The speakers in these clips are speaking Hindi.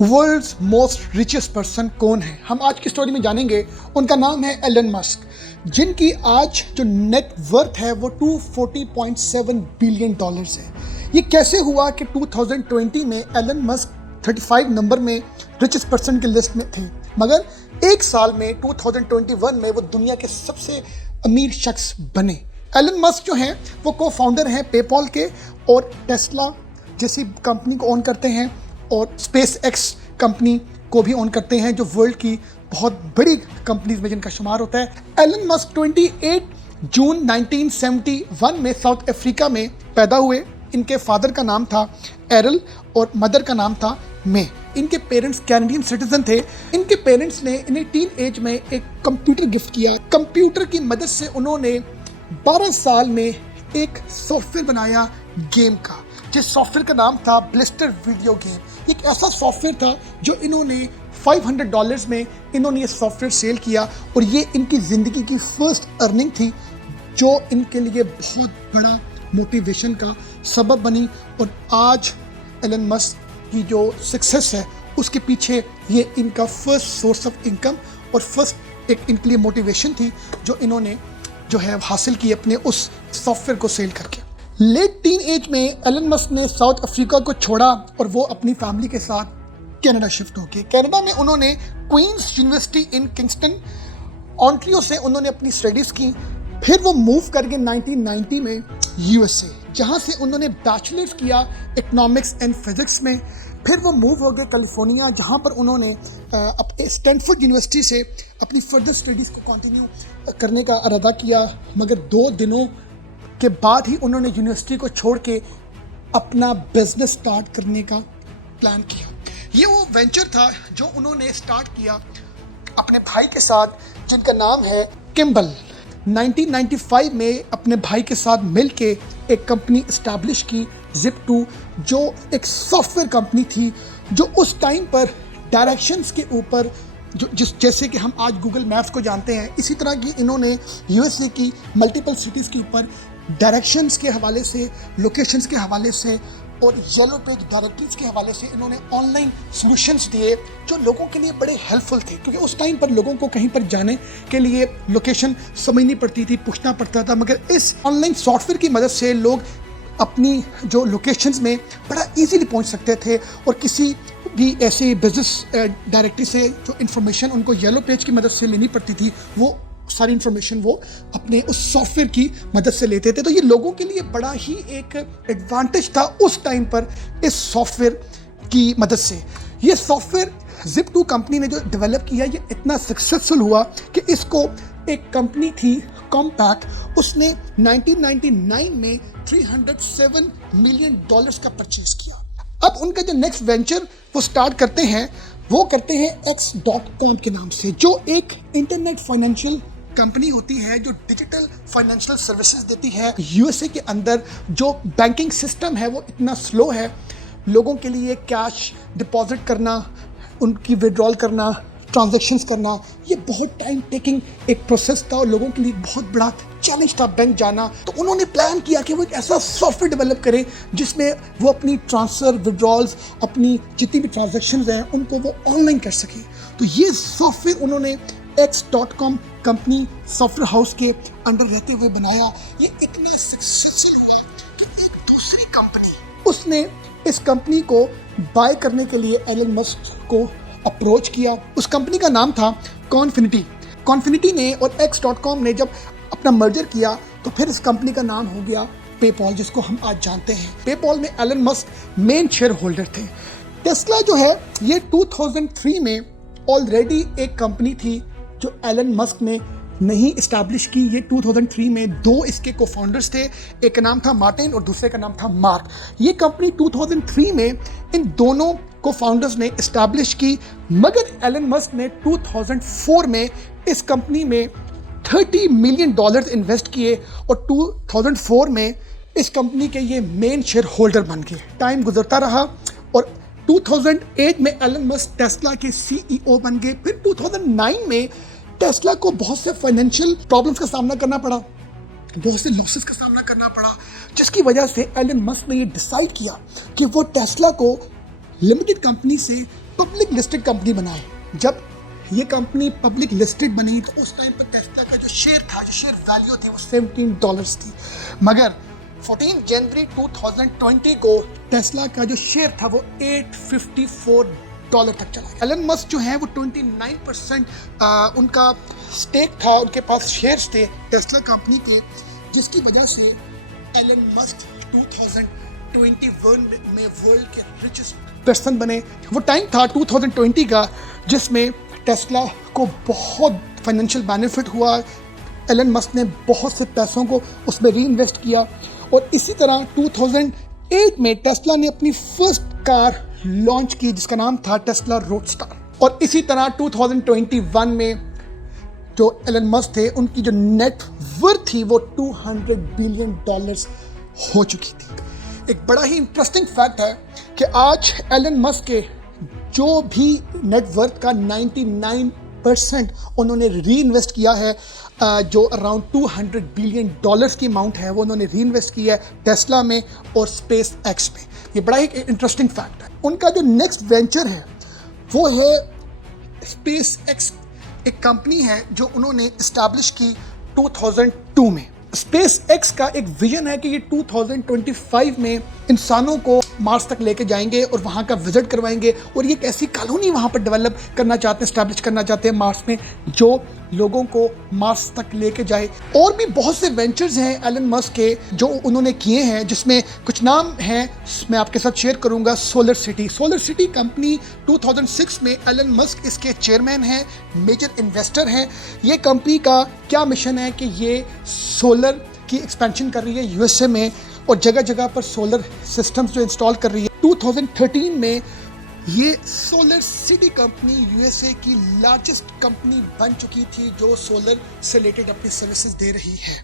वर्ल्ड्स मोस्ट रिचेस्ट पर्सन कौन है, हम आज की स्टोरी में जानेंगे। उनका नाम है एलन मस्क, जिनकी आज जो नेट वर्थ है वो $240.7 बिलियन है। ये कैसे हुआ कि 2020 में एलन मस्क 35 नंबर में रिचेस्ट पर्सन की लिस्ट में थे, मगर एक साल में 2021 में वो दुनिया के सबसे अमीर शख्स बने। एलन मस्क जो हैं वो को फाउंडर हैं पेपॉल के और टेस्ला जैसी कंपनी को ओन करते हैं और स्पेस एक्स कंपनी को भी ओन करते हैं, जो वर्ल्ड की बहुत बड़ी कंपनीज में जिनका शुमार होता है। एलन मस्क 28 जून 1971 में साउथ अफ्रीका में पैदा हुए। इनके फादर का नाम था एरल और मदर का नाम था मे। इनके पेरेंट्स कैनेडियन सिटीजन थे। इनके पेरेंट्स ने इन्हें टीन एज में एक कंप्यूटर गिफ्ट किया। कंप्यूटर की मदद से उन्होंने 12 साल में एक सॉफ्टवेयर बनाया गेम का, जिस सॉफ्टवेयर का नाम था ब्लिस्टर वीडियो गेम। एक ऐसा सॉफ्टवेयर था जो इन्होंने $500 में इन्होंने ये सॉफ्टवेयर सेल किया और ये इनकी ज़िंदगी की फर्स्ट अर्निंग थी, जो इनके लिए बहुत बड़ा मोटिवेशन का सबब बनी। और आज एलन मस्क की जो सक्सेस है उसके पीछे ये इनका फर्स्ट सोर्स ऑफ इनकम और फर्स्ट एक इनके लिए मोटिवेशन थी जो इन्होंने जो है हासिल की अपने उस सॉफ्टवेयर को सेल करके। लेट टीन एज में एलन मस्क ने साउथ अफ्रीका को छोड़ा और वो अपनी फैमिली के साथ कनाडा शिफ्ट हो गए। कनाडा में उन्होंने क्वींस यूनिवर्सिटी इन किंगस्टन ऑन्ट्रियो से उन्होंने अपनी स्टडीज़ की। फिर वो मूव कर गए 1990 में यूएसए, जहाँ से उन्होंने बैचलर्स किया इकोनॉमिक्स एंड फिजिक्स में। फिर वो मूव हो गए कैलिफोर्निया, जहाँ पर उन्होंने स्टैनफोर्ड यूनिवर्सिटी से अपनी फर्दर स्टडीज़ को कंटिन्यू करने का इरादा किया, मगर 2 दिनों के बाद ही उन्होंने यूनिवर्सिटी को छोड़ के अपना बिजनेस स्टार्ट करने का प्लान किया। ये वो वेंचर था जो उन्होंने स्टार्ट किया अपने भाई के साथ, जिनका नाम है किम्बल। 1995 में अपने भाई के साथ मिलके एक कंपनी इस्टेब्लिश की, Zip2, जो एक सॉफ्टवेयर कंपनी थी जो उस टाइम पर डायरेक्शंस के ऊपर जैसे कि हम आज गूगल मैप्स को जानते हैं, इसी तरह की इन्होंने यूएसए की मल्टीपल सिटीज़ के ऊपर डायरेक्शंस के हवाले से, लोकेशंस के हवाले से और येलो पेज डायरेक्टरीज के हवाले से इन्होंने ऑनलाइन सॉल्यूशंस दिए जो लोगों के लिए बड़े हेल्पफुल थे, क्योंकि उस टाइम पर लोगों को कहीं पर जाने के लिए लोकेशन समझनी पड़ती थी, पूछना पड़ता था। मगर इस ऑनलाइन सॉफ्टवेयर की मदद से लोग अपनी जो लोकेशंस में बड़ा इजीली पहुंच सकते थे और किसी भी ऐसे बिजनेस डायरेक्टरी से जो इन्फॉर्मेशन उनको येलो पेज की मदद से लेनी पड़ती थी, वो सारी इन्फॉर्मेशन वो अपने उस सॉफ्टवेयर की मदद से लेते थे। तो ये लोगों के लिए बड़ा ही एक एडवांटेज था उस टाइम पर इस सॉफ्टवेयर की मदद से। ये सॉफ्टवेयर Zip2 कंपनी ने जो डेवलप किया, ये इतना सक्सेसफुल हुआ कि इसको एक कंपनी थी कॉम्पैक्ट, उसने 1999 में $307 मिलियन का परचेज किया। अब उनका जो नेक्स्ट वेंचर वो स्टार्ट करते हैं, वो करते हैं X.com के नाम से, जो एक इंटरनेट फाइनेंशियल कंपनी होती है जो डिजिटल फाइनेंशियल सर्विसेज देती है। यूएसए के अंदर जो बैंकिंग सिस्टम है वो इतना स्लो है, लोगों के लिए कैश डिपॉजिट करना, उनकी विड्रॉल करना, ट्रांजैक्शंस करना, ये बहुत टाइम टेकिंग एक प्रोसेस था और लोगों के लिए बहुत बड़ा चैलेंज था बैंक जाना। तो उन्होंने प्लान किया कि वो एक ऐसा सॉफ्टवेयर डेवलप करें जिसमें वो अपनी ट्रांसफ़र, विड्रॉल्स, अपनी जितनी भी ट्रांजैक्शंस हैं उनको वो ऑनलाइन कर सके। तो ये सॉफ्टवेयर उन्होंने X.com कंपनी सॉफ्टवेयर हाउस के अंडर रहते हुए बनाया। ये इतना सक्सेसफुल हुआ कि एक दूसरी कंपनी उसने इस कंपनी को बाय करने के लिए एलन मस्क को अप्रोच किया। उस कंपनी का नाम था कॉन्फिनिटी। कॉन्फिनिटी ने और X.com ने जब अपना मर्जर किया तो फिर इस कंपनी का नाम हो गया पेपॉल, जिसको हम आज जानते हैं। पेपॉल में Elon Musk main share holder थे। टेस्ला जो है ये 2003 में ऑलरेडी एक कंपनी थी जो एलन मस्क ने नहीं इस्टेब्लिश की। ये 2003 में 2 इसके को फाउंडर्स थे, एक का नाम था मार्टिन और दूसरे का नाम था मार्क। ये कंपनी 2003 में इन दोनों को फाउंडर्स ने इस्टेब्लिश की, मगर एलन मस्क ने 2004 में इस कंपनी में $30 मिलियन इन्वेस्ट किए और 2004 में इस कंपनी के ये मेन शेयर होल्डर बन गए। टाइम गुजरता रहा और 2008 में एलन मस्क टेस्ला के CEO बन गए। फिर 2009 में टेस्ला को बहुत से फाइनेंशियल प्रॉब्लम्स का सामना करना पड़ा, बहुत से लॉसेस का सामना करना पड़ा, जिसकी वजह से एलन मस्क ने ये डिसाइड किया कि वो टेस्ला को लिमिटेड कंपनी से पब्लिक लिस्टेड कंपनी बनाए। जब ये कंपनी पब्लिक लिस्टेड बनी तो उस टाइम पर टेस्ला का जो शेयर था, जो शेयर वैल्यू थी वो $17 थी, मगर 14 जनवरी 2020 को टेस्ला का जो शेयर था वो $854 तक चला गया। एलन मस्क जो है वो 29% उनका स्टेक था, उनके पास शेयर्स थे टेस्ला कंपनी के, जिसकी वजह से एलन मस्क 2021 में वर्ल्ड के रिचेस्ट पर्सन बने। वो टाइम था 2020 का जिसमें टेस्ला को बहुत फाइनेंशियल बेनिफिट हुआ। एलन मस्क ने बहुत से पैसों को उसमें री इन्वेस्ट किया और इसी तरह 2008 में टेस्ला ने अपनी फर्स्ट कार लॉन्च की जिसका नाम था टेस्ला रोडस्टर। और इसी तरह 2021 में जो एलन मस्क थे उनकी जो नेट वर्थ थी वो $200 बिलियन हो चुकी थी। एक बड़ा ही इंटरेस्टिंग फैक्ट है कि आज एलन मस्क के जो भी नेट वर्थ का 99% उन्होंने री इन्वेस्ट किया है, जो अराउंड $200 बिलियन की अमाउंट है वो उन्होंने री इन्वेस्ट किया है टेस्ला में और स्पेस एक्स में। ये बड़ा ही इंटरेस्टिंग फैक्ट है। उनका जो नेक्स्ट वेंचर है वो है स्पेस एक्स, एक कंपनी है जो उन्होंने इस्टेब्लिश की 2002 में। स्पेस एक्स का एक विजन है कि ये 2025 में इंसानों को मार्स तक लेके जाएंगे और वहाँ का विजिट करवाएंगे और ये एक ऐसी कॉलोनी वहाँ पर डेवलप करना चाहते हैं, स्टैब्लिश करना चाहते हैं मार्स में, जो लोगों को मार्स तक लेके जाए। और भी बहुत से वेंचर्स हैं एलन मस्क के जो उन्होंने किए हैं, जिसमें कुछ नाम हैं मैं आपके साथ शेयर करूंगा। सोलर सिटी कंपनी 2006 में एलन मस्क इसके चेयरमैन हैं, मेजर इन्वेस्टर हैं। ये कंपनी का क्या मिशन है कि ये सोलर की एक्सपेंशन कर रही है यूएसए में और जगह जगह पर सोलर सिस्टम्स जो इंस्टॉल कर रही है। 2013 में ये सोलर सिटी कंपनी यूएसए की लार्जेस्ट कंपनी बन चुकी थी जो सोलर से रिलेटेड अपनी सर्विसेज दे रही है।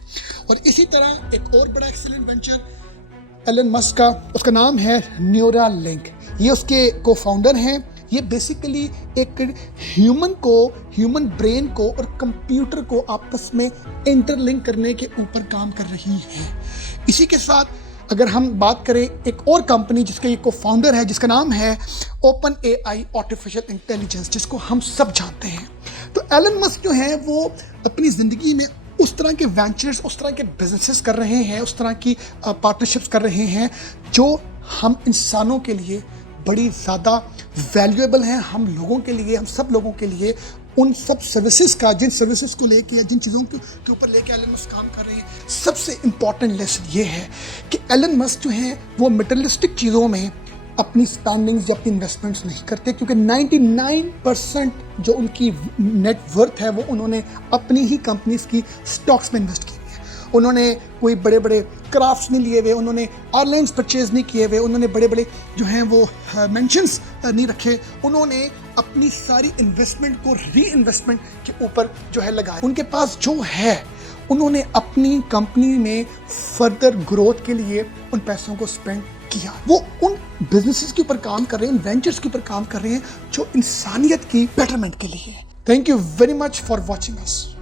और इसी तरह एक और बड़ा एक्सीलेंट वेंचर एलन मस्क का, उसका नाम है न्यूरालिंक। ये उसके को फाउंडर हैं। ये बेसिकली एक ह्यूमन ब्रेन को और कंप्यूटर को आपस में इंटरलिंक करने के ऊपर काम कर रही है। इसी के साथ अगर हम बात करें एक और कंपनी जिसके एक को फाउंडर है जिसका नाम है ओपन एआई आर्टिफिशियल इंटेलिजेंस, जिसको हम सब जानते हैं। तो एलन मस्क जो है वो अपनी ज़िंदगी में उस तरह के वेंचर्स, उस तरह के बिजनेसेस कर रहे हैं, उस तरह की पार्टनरशिप्स कर रहे हैं जो हम इंसानों के लिए बड़ी ज़्यादा वैल्यूएबल हैं। हम लोगों के लिए, हम सब लोगों के लिए उन सब सर्विसेज का, जिन सर्विसेज को लेके या जिन चीज़ों के ऊपर लेके एलन मस्क काम कर रहे हैं, सबसे इम्पॉर्टेंट लेसन ये है कि एलन मस्क जो हैं वो मटेरियलिस्टिक चीज़ों में अपनी स्पेंडिंग्स या अपनी इन्वेस्टमेंट्स नहीं करते, क्योंकि 99% जो उनकी नेट वर्थ है वो उन्होंने अपनी ही कंपनीज की स्टॉक्स में इन्वेस्ट की है। उन्होंने कोई बड़े बड़े क्राफ्ट्स नहीं लिए हुए, उन्होंने एयरलाइंस परचेज नहीं किए हुए, उन्होंने बड़े बड़े जो हैं वो मेंशंस नहीं रखे। उन्होंने अपनी सारी इन्वेस्टमेंट को री इन्वेस्टमेंट के ऊपर जो है लगाया। उनके पास जो है उन्होंने अपनी कंपनी में फर्दर ग्रोथ के लिए उन पैसों को स्पेंड किया। वो उन बिजनेसेस के ऊपर काम कर रहे हैं, वेंचर्स के ऊपर काम कर रहे हैं जो इंसानियत की बेटरमेंट के लिए है। Thank you very much for watching us.